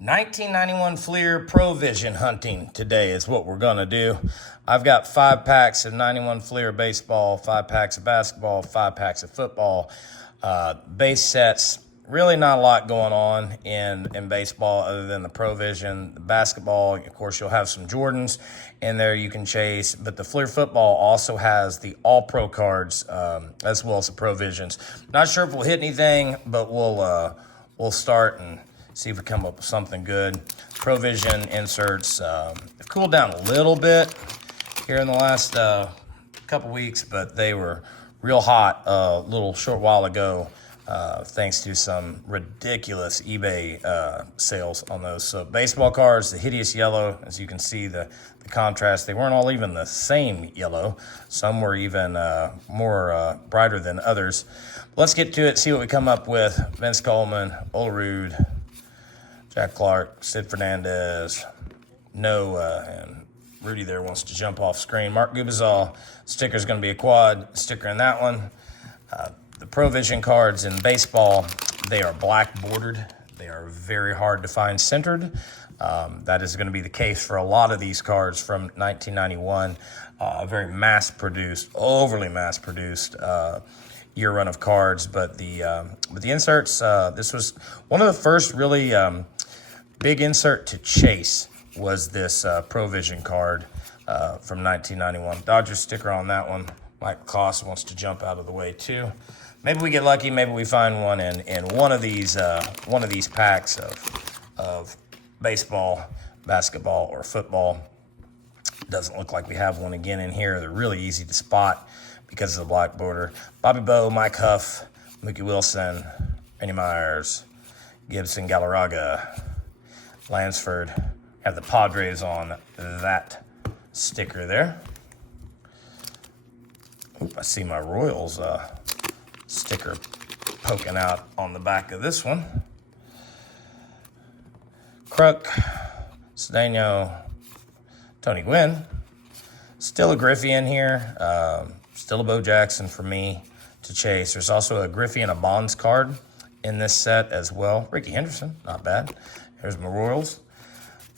1991 Fleer Provision hunting today is what we're going to do. I've got 5 packs of 91 Fleer baseball, 5 packs of basketball, 5 packs of football. Base sets, really not a lot going on in baseball other than the Provision. The basketball, of course, you'll have some Jordans in there you can chase, but the Fleer football also has the All-Pro cards as well as the Provisions. Not sure if we'll hit anything, but we'll start and see if we come up with something good. Provision inserts have cooled down a little bit here in the last couple weeks, but they were real hot a little short while ago thanks to some ridiculous eBay sales on those. So baseball cards, the hideous yellow, as you can see the contrast, they weren't all even the same yellow. Some were even more brighter than others. Let's get to it, see what we come up with. Vince Coleman, Olerud, Jack Clark, Sid Fernandez, Noah, and Rudy there wants to jump off screen. Mark Gubicza, sticker's going to be a quad sticker in that one. The Provision cards in baseball, they are black bordered. They are very hard to find centered. That is going to be the case for a lot of these cards from 1991. Very mass-produced, overly mass-produced year run of cards. But the inserts, this was one of the first really big insert to chase was this Provision card from 1991. Dodgers sticker on that one. Mike Koss wants to jump out of the way too. Maybe we get lucky. Maybe we find one in one of these packs of baseball, basketball, or football. Doesn't look like we have one again in here. They're really easy to spot because of the black border. Bobby Bowe, Mike Huff, Mookie Wilson, Randy Myers, Gibson, Galarraga, Lansford. Have the Padres on that sticker there. Oop, I see my Royals sticker poking out on the back of this one. Kruk, Cedeno, Tony Gwynn. Still a Griffey in here. Still a Bo Jackson for me to chase. There's also a Griffey and a Bonds card in this set as well. Ricky Henderson, not bad. There's my Royals.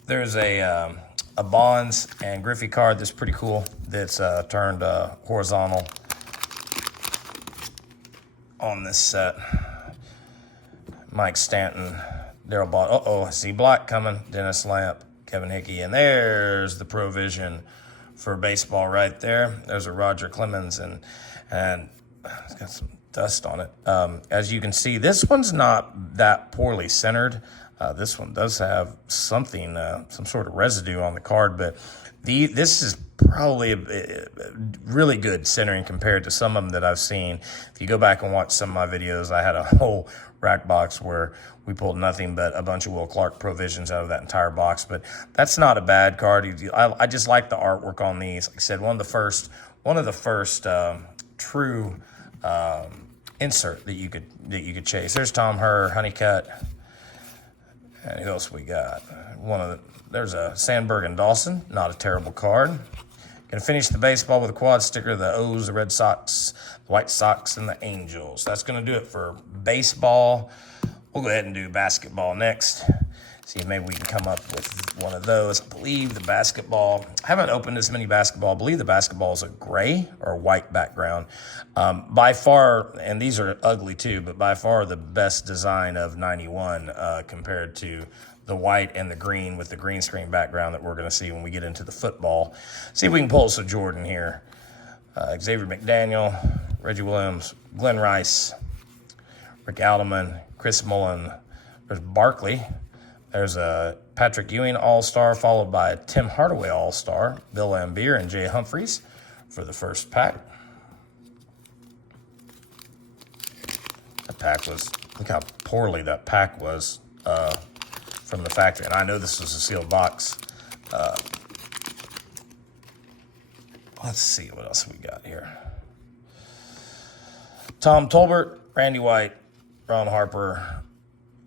There's a Bonds and Griffey card that's pretty cool. That's turned horizontal on this set. Mike Stanton, Daryl Bott. I see black coming. Dennis Lamp, Kevin Hickey, and there's the Provision for baseball right there. There's a Roger Clemens, and it's got some dust on it. As you can see, this one's not that poorly centered. This one does have something, some sort of residue on the card, but this is probably a really good centering compared to some of them that I've seen. If you go back and watch some of my videos, I had a whole rack box where we pulled nothing but a bunch of Will Clark Provisions out of that entire box, but that's not a bad card. I just like the artwork on these. Like I said, one of the first true insert that you could chase. There's Tom Herr, Honeycutt. And who else we got? There's a Sandberg and Dawson. Not a terrible card. Gonna finish the baseball with a quad sticker. The O's, the Red Sox, the White Sox, and the Angels. That's gonna do it for baseball. We'll go ahead and do basketball next. See if maybe we can come up with one of those. I believe the basketball, I haven't opened as many basketball. I believe the basketball is a gray or a white background. By far, and these are ugly too, but by far the best design of 91 compared to the white and the green with the green screen background that we're going to see when we get into the football. See if we can pull some Jordan here. Xavier McDaniel, Reggie Williams, Glenn Rice, Rick Alderman, Chris Mullen. There's Barkley. There's a Patrick Ewing All-Star, followed by a Tim Hardaway All-Star, Bill Laimbeer, and Jay Humphries for the first pack. That pack was, look how poorly that pack was from the factory. And I know this was a sealed box. Let's see what else we got here. Tom Tolbert, Randy White, Ron Harper,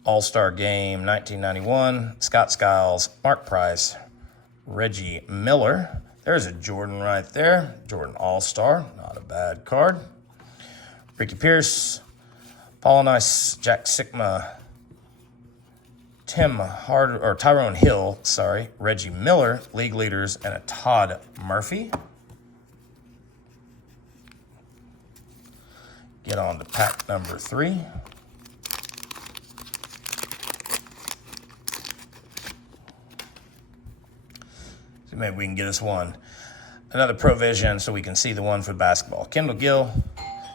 All-Star Game 1991, Scott Skiles, Mark Price, Reggie Miller. There's a Jordan right there. Jordan All-Star, not a bad card. Ricky Pierce, Paul Nice, Jack Sikma, Tyrone Hill, Reggie Miller, league leaders, and a Todd Murphy. Get on to pack number 3. So maybe we can get us another provision so we can see the one for basketball. Kendall Gill,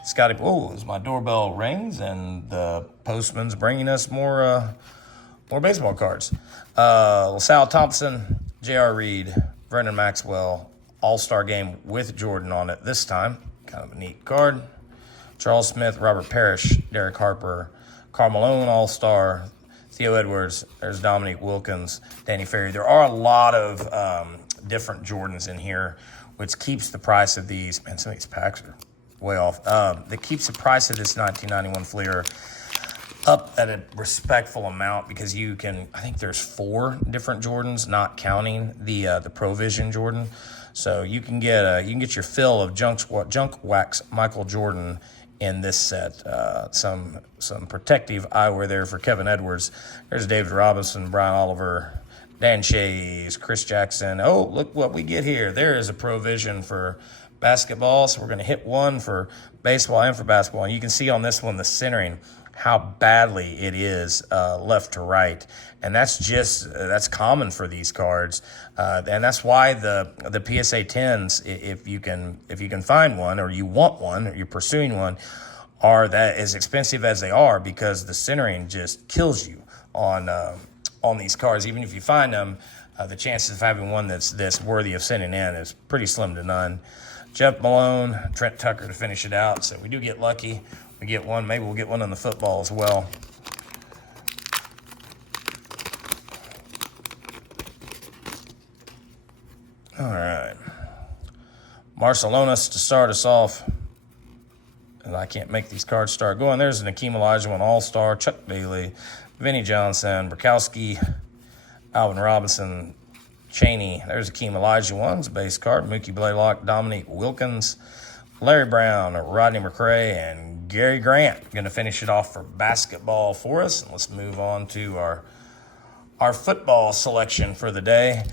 Scotty. Oh, as my doorbell rings and the postman's bringing us more baseball cards. LaSalle Thompson, J.R. Reed, Vernon Maxwell, All-Star Game with Jordan on it this time. Kind of a neat card. Charles Smith, Robert Parrish, Derek Harper, Karl Malone, All-Star, Theo Edwards, there's Dominique Wilkins, Danny Ferry. There are a lot of different Jordans in here, which keeps the price of these. Man, some of these packs are way off. That keeps the price of this 1991 Fleer up at a respectful amount because I think there's 4 different Jordans, not counting the Provision Jordan. So you can get your fill of junk wax Michael Jordan in this set. Some protective eyewear there for Kevin Edwards. There's David Robinson, Brian Oliver, Dan Shays, Chris Jackson. Oh, look what we get here. There is a Provision for basketball. So we're going to hit one for baseball and for basketball. And you can see on this one the centering, how badly it is left to right. And that's common for these cards. And that's why the PSA 10s, if you can find one or you want one or you're pursuing one, are that as expensive as they are because the centering just kills you on these cards. Even if you find them, the chances of having one that's worthy of sending in is pretty slim to none. Jeff Malone, Trent Tucker to finish it out. So we do get lucky. We get one. Maybe we'll get one on the football as well. All right. Marcelonis to start us off. And I can't make these cards start going. There's an Akeem Olajuwon All-Star, Chuck Daly, Vinnie Johnson, Burkowski, Alvin Robinson, Cheney. There's Akeem Olajuwon's base card. Mookie Blaylock, Dominique Wilkins, Larry Brown, Rodney McRae, and Gary Grant. Going to finish it off for basketball for us. And let's move on to our football selection for the day.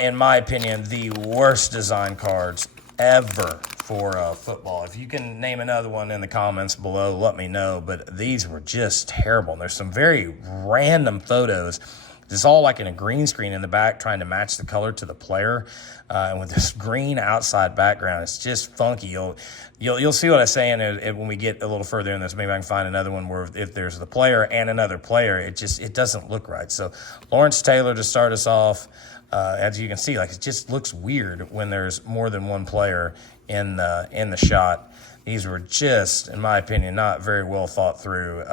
In my opinion, the worst design cards ever for football. If you can name another one in the comments below, let me know. But these were just terrible. And there's some very random photos. It's all like in a green screen in the back trying to match the color to the player. And with this green outside background, it's just funky. You'll see what I'm saying when we get a little further in this. Maybe I can find another one where if there's the player and another player, it doesn't look right. So Lawrence Taylor to start us off. As you can see, like it just looks weird when there's more than one player in the shot. These were just, in my opinion, not very well thought through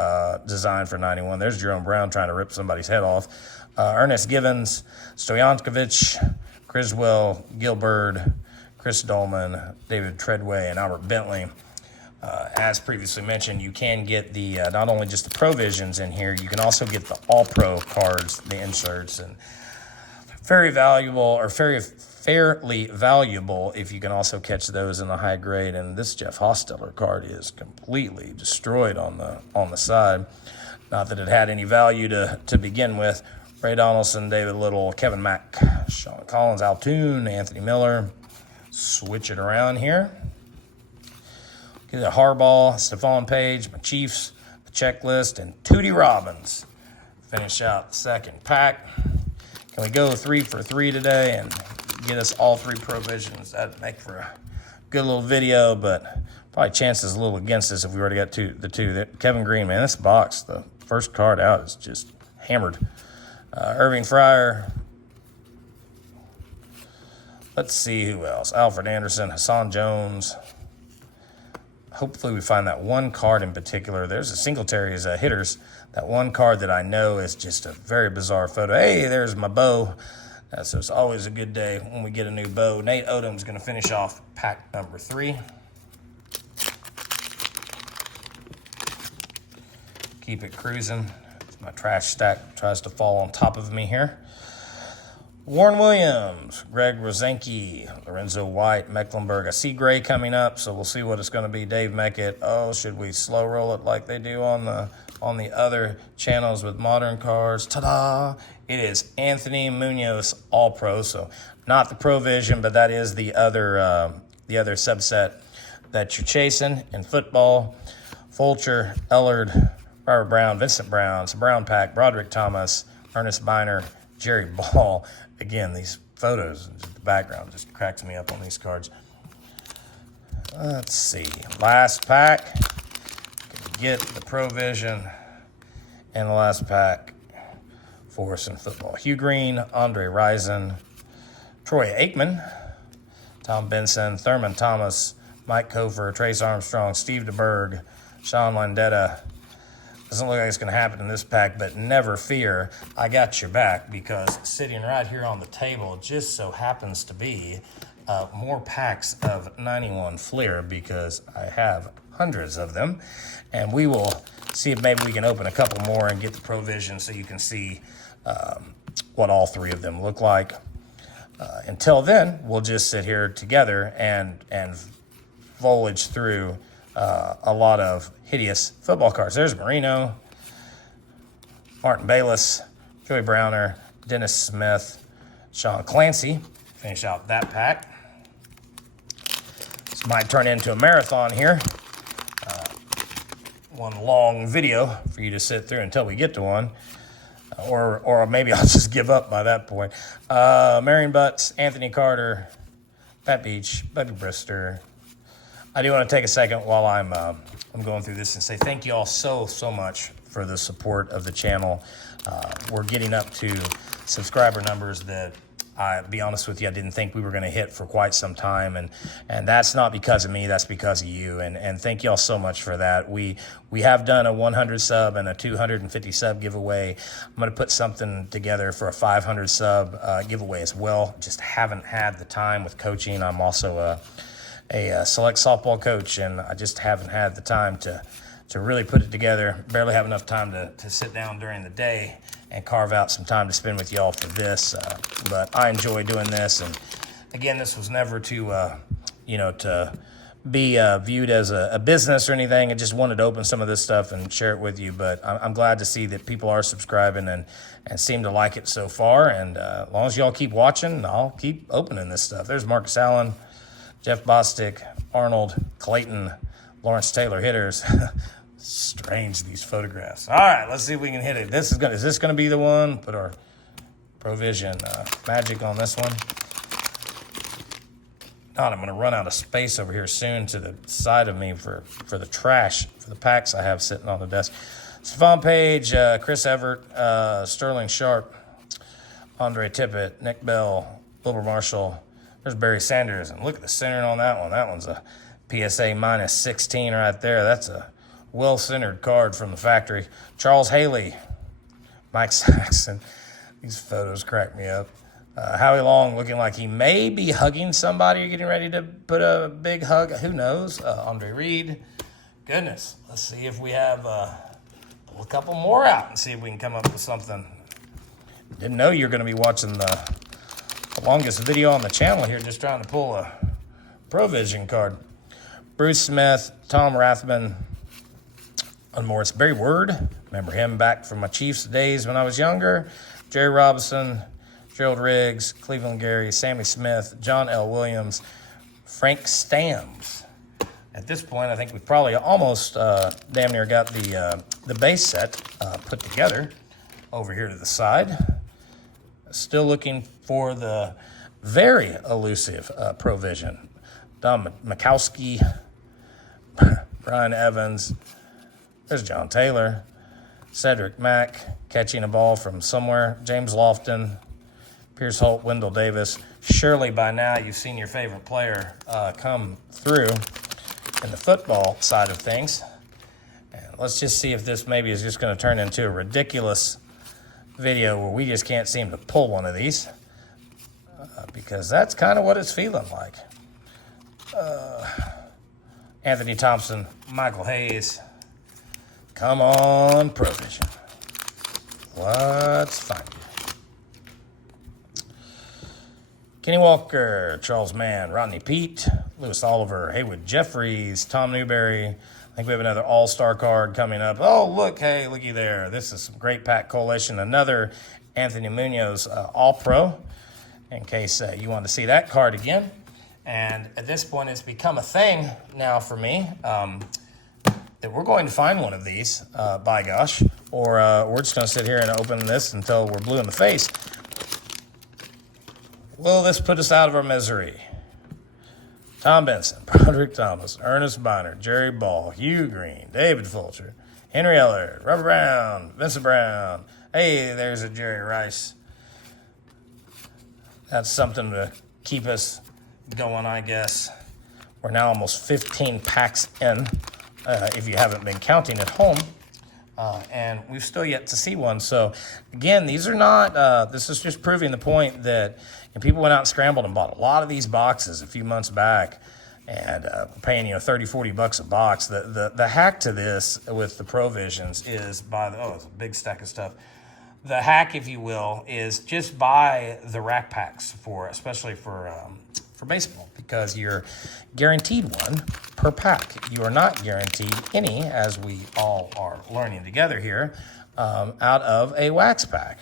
design for 91. There's Jerome Brown trying to rip somebody's head off. Ernest Givens, Stoyankovich, Criswell, Gilbert, Chris Dolman, David Treadway, and Albert Bentley. As previously mentioned, you can get the not only just the Provisions in here, you can also get the All-Pro cards, the inserts, and very valuable or fairly valuable if you can also catch those in the high grade. And this Jeff Hostetler card is completely destroyed on the side. Not that it had any value to begin with. Ray Donaldson, David Little, Kevin Mack, Sean Collins, Altoon, Anthony Miller. Switch it around here. Get a Harbaugh, Stephon Page, my Chiefs, the checklist, and Tootie Robbins. Finish out the second pack. Can we go 3 for 3 today and get us all 3 Provisions? That'd make for a good little video, but probably chances a little against us if we already got the two. Kevin Green, man, this box, the first card out is just hammered. Irving Fryer. Let's see who else. Alfred Anderson, Hassan Jones. Hopefully we find that one card in particular. There's a Singletary's hitters. That one card that I know is just a very bizarre photo. Hey, there's my bow. So it's always a good day when we get a new bow. Nate Odom's going to finish off pack number 3. Keep it cruising. My trash stack tries to fall on top of me here. Warren Williams, Greg Rosenke, Lorenzo White, Mecklenburg. I see Gray coming up, so we'll see what it's going to be. Dave Meckett. Oh, should we slow roll it like they do on the on the other channels with modern cards. Ta-da! It is Anthony Munoz All-Pro. So not the Provision, but that is the other subset that you're chasing in football. Fulcher, Ellard, Robert Brown, Vincent Brown, Brown Pack, Broderick Thomas, Ernest Biner, Jerry Ball. Again, these photos, the background just cracks me up on these cards. Let's see. Last pack. Get the Provision and the last pack for us in football. Hugh Green, Andre Rison, Troy Aikman, Tom Benson, Thurman Thomas, Mike Cofer, Trace Armstrong, Steve DeBerg, Sean Landetta. Doesn't look like it's going to happen in this pack, but never fear. I got your back, because sitting right here on the table just so happens to be more packs of 91 Fleer, because I have hundreds of them. And we will see if maybe we can open a couple more and get the Provision so you can see what all three of them look like. Until then, we'll just sit here together and foliage through a lot of hideous football cards. There's Marino, Martin Bayless, Joey Browner, Dennis Smith, Sean Clancy. Finish out that pack. This might turn into a marathon here. One long video for you to sit through until we get to one. Or maybe I'll just give up by that point. Marion Butts, Anthony Carter, Pat Beach, Buddy Brister. I do want to take a second while I'm going through this and say thank you all so much for the support of the channel. We're getting up to subscriber numbers that, I'll be honest with you, I didn't think we were going to hit for quite some time, and that's not because of me, that's because of you, and thank you all so much for that. We have done a 100 sub and a 250 sub giveaway. I'm going to put something together for a 500 sub giveaway as well. Just haven't had the time with coaching. I'm also a select softball coach, and I just haven't had the time to really put it together. Barely have enough time to sit down during the day and carve out some time to spend with y'all for this. But I enjoy doing this. And again, this was never to be viewed as a business or anything. I just wanted to open some of this stuff and share it with you. But I'm glad to see that people are subscribing and seem to like it so far. And as long as y'all keep watching, I'll keep opening this stuff. There's Marcus Allen, Jeff Bostic, Arnold, Clayton, Lawrence Taylor hitters. Strange, these photographs. All right, let's see if we can hit it. Is this gonna be the one? Put our Provision magic on this one. God, I'm gonna run out of space over here soon to the side of me for the trash, for the packs I have sitting on the desk. Stephon Page, Chris Everett, Sterling Sharp, Andre Tippett, Nick Bell, Wilbur Marshall. There's Barry Sanders, and look at the centering on that one. That one's a PSA minus 16 right there. That's a well-centered card from the factory. Charles Haley, Mike Saxon. These photos crack me up. Howie Long looking like he may be hugging somebody, getting ready to put a big hug. Who knows? Andre Reed. Goodness. Let's see if we have pull a couple more out and see if we can come up with something. Didn't know you were going to be watching the longest video on the channel here, just trying to pull a Provision card. Bruce Smith, Tom Rathman, Morris, Barry Word, remember him back from my Chiefs days when I was younger. Jerry Robinson, Gerald Riggs, Cleveland Gary, Sammy Smith, John L. Williams, Frank Stams. At this point, I think we probably almost damn near got the base set put together over here to the side. Still looking for the very elusive Provision. Don Mikowski, Brian Evans. There's John Taylor, Cedric Mack catching a ball from somewhere, James Lofton, Pierce Holt, Wendell Davis. Surely by now you've seen your favorite player come through in the football side of things. And let's just see if this maybe is just going to turn into a ridiculous video where we just can't seem to pull one of these, because that's kind of what it's feeling like. Anthony Thompson, Michael Hayes. Come on, Provision. Let's find you. Kenny Walker, Charles Mann, Rodney Peete, Lewis Oliver, Haywood Jeffries, Tom Newberry, I think we have another all-star card coming up. Oh, look, hey, looky there. This is some great pack collation. Another Anthony Munoz All-Pro, in case you want to see that card again. And at this point, it's become a thing now for me that we're going to find one of these, by gosh, or we're just going to sit here and open this until we're blue in the face. Will this put us out of our misery? Tom Benson, Broderick Thomas, Ernest Biner, Jerry Ball, Hugh Green, David Fulcher, Henry Ellard, Robert Brown, Vincent Brown. Hey, there's a Jerry Rice. That's something to keep us going, I guess. We're now almost 15 packs in, if you haven't been counting at home. And we've still yet to see one. So, again, these are not, this is just proving the point that people went out and scrambled and bought a lot of these boxes a few months back and paying, $30-40 a box. The hack to this with the Provisions is it's a big stack of stuff. The hack, if you will, is just buy the rack packs especially for baseball, because you're guaranteed one per pack. You are not guaranteed any, as we all are learning together here, out of a wax pack.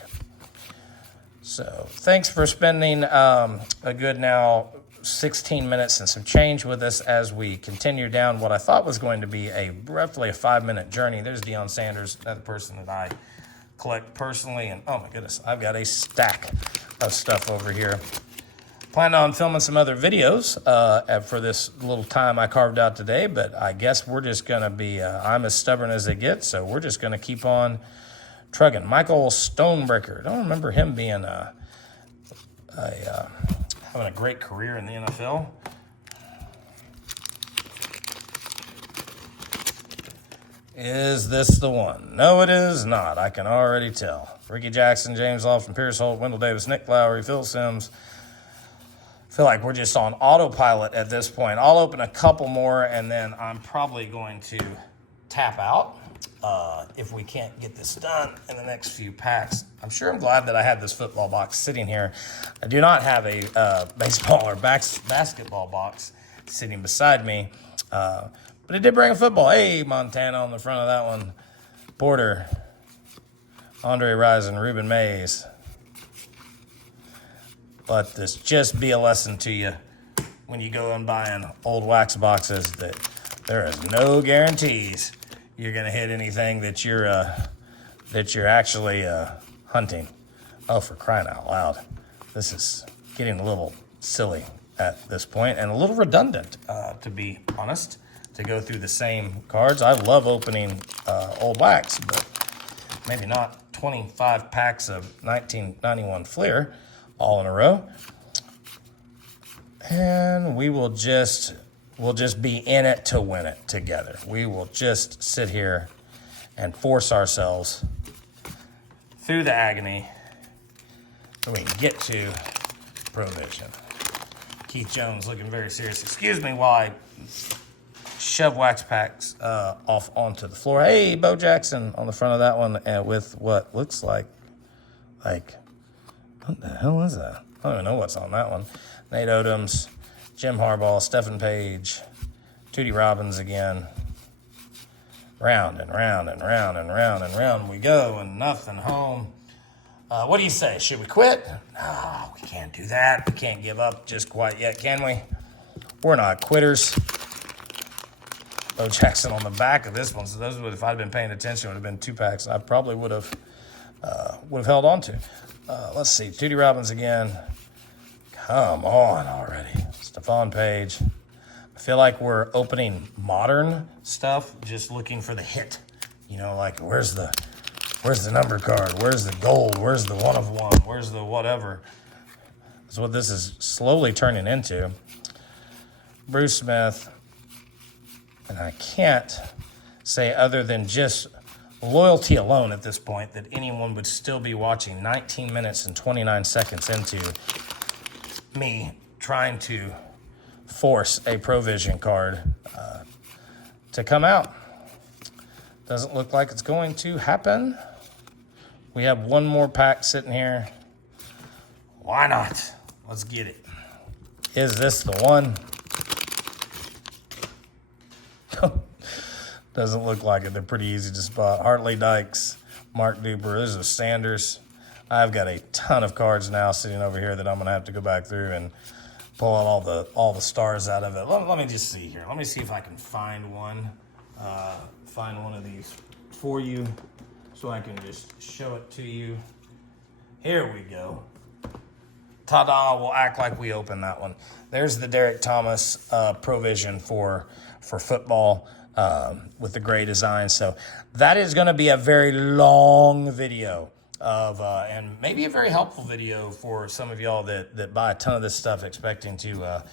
So thanks for spending a good now 16 minutes and some change with us as we continue down what I thought was going to be roughly a 5-minute journey. There's Deion Sanders, another person that I collect personally, and oh my goodness, I've got a stack of stuff over here. Plan on filming some other videos for this little time I carved out today, but I guess we're just going to be, I'm as stubborn as it gets, so we're just going to keep on trucking. Michael Stonebreaker. I don't remember him being having a great career in the NFL. Is this the one? No, it is not. I can already tell. Ricky Jackson, James Lofton, Pierce Holt, Wendell Davis, Nick Lowry, Phil Simms. Feel like we're just on autopilot at this point. I'll open a couple more, and then I'm probably going to tap out if we can't get this done in the next few packs. I'm sure I'm glad that I had this football box sitting here. I do not have a baseball or basketball box sitting beside me, but it did bring a football. Hey, Montana on the front of that one. Porter, Andre Rison, Ruben Mays. Let this just be a lesson to you when you go and buying old wax boxes that there is no guarantees you're going to hit anything that you're actually hunting. Oh, for crying out loud. This is getting a little silly at this point and a little redundant, to be honest, to go through the same cards. I love opening old wax, but maybe not 25 packs of 1991 Fleer all in a row. And we'll just be in it to win it together. We will just sit here and force ourselves through the agony so we can get to Provision. Keith Jones looking very serious. Excuse me while I shove wax packs off onto the floor. Hey, Bo Jackson on the front of that one with what looks like, what the hell is that? I don't even know what's on that one. Nate Odoms, Jim Harbaugh, Stephen Page, Tootie Robbins again. Round and round and round and round and round we go, and nothing home. What do you say? Should we quit? No, we can't do that. We can't give up just quite yet, can we? We're not quitters. Bo Jackson on the back of this one. So those would, if I'd been paying attention, would have been 2 packs. I probably would have held on to. Let's see. Tootie Robbins again. Come on already. Stephon Page. I feel like we're opening modern stuff, just looking for the hit. Like where's the number card? Where's the gold? Where's the 1 of 1? Where's the whatever? That's what this is slowly turning into. Bruce Smith. And I can't say other than just loyalty alone at this point that anyone would still be watching 19 minutes and 29 seconds into me trying to force a Provision card to come out. Doesn't look like it's going to happen. We have one more pack sitting here. Why not? Let's get it. Is this the one? Doesn't look like it. They're pretty easy to spot. Hartley Dykes, Mark Duper. This is Sanders. I've got a ton of cards now sitting over here that I'm gonna have to go back through and pull out all the stars out of it. Let me just see here. Let me see if I can find one. Find one of these for you so I can just show it to you. Here we go. Ta-da, we'll act like we opened that one. There's the Derek Thomas Provision for football with the gray design. So that is going to be a very long video of and maybe a very helpful video for some of y'all that buy a ton of this stuff expecting to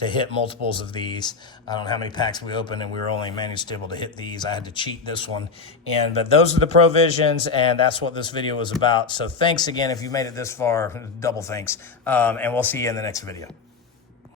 hit multiples of these. I don't know how many packs we opened, and we were only managed to be able to hit these. I had to cheat this one. But those are the Provisions, and that's what this video was about. So thanks again. If you made it this far, double thanks. And we'll see you in the next video.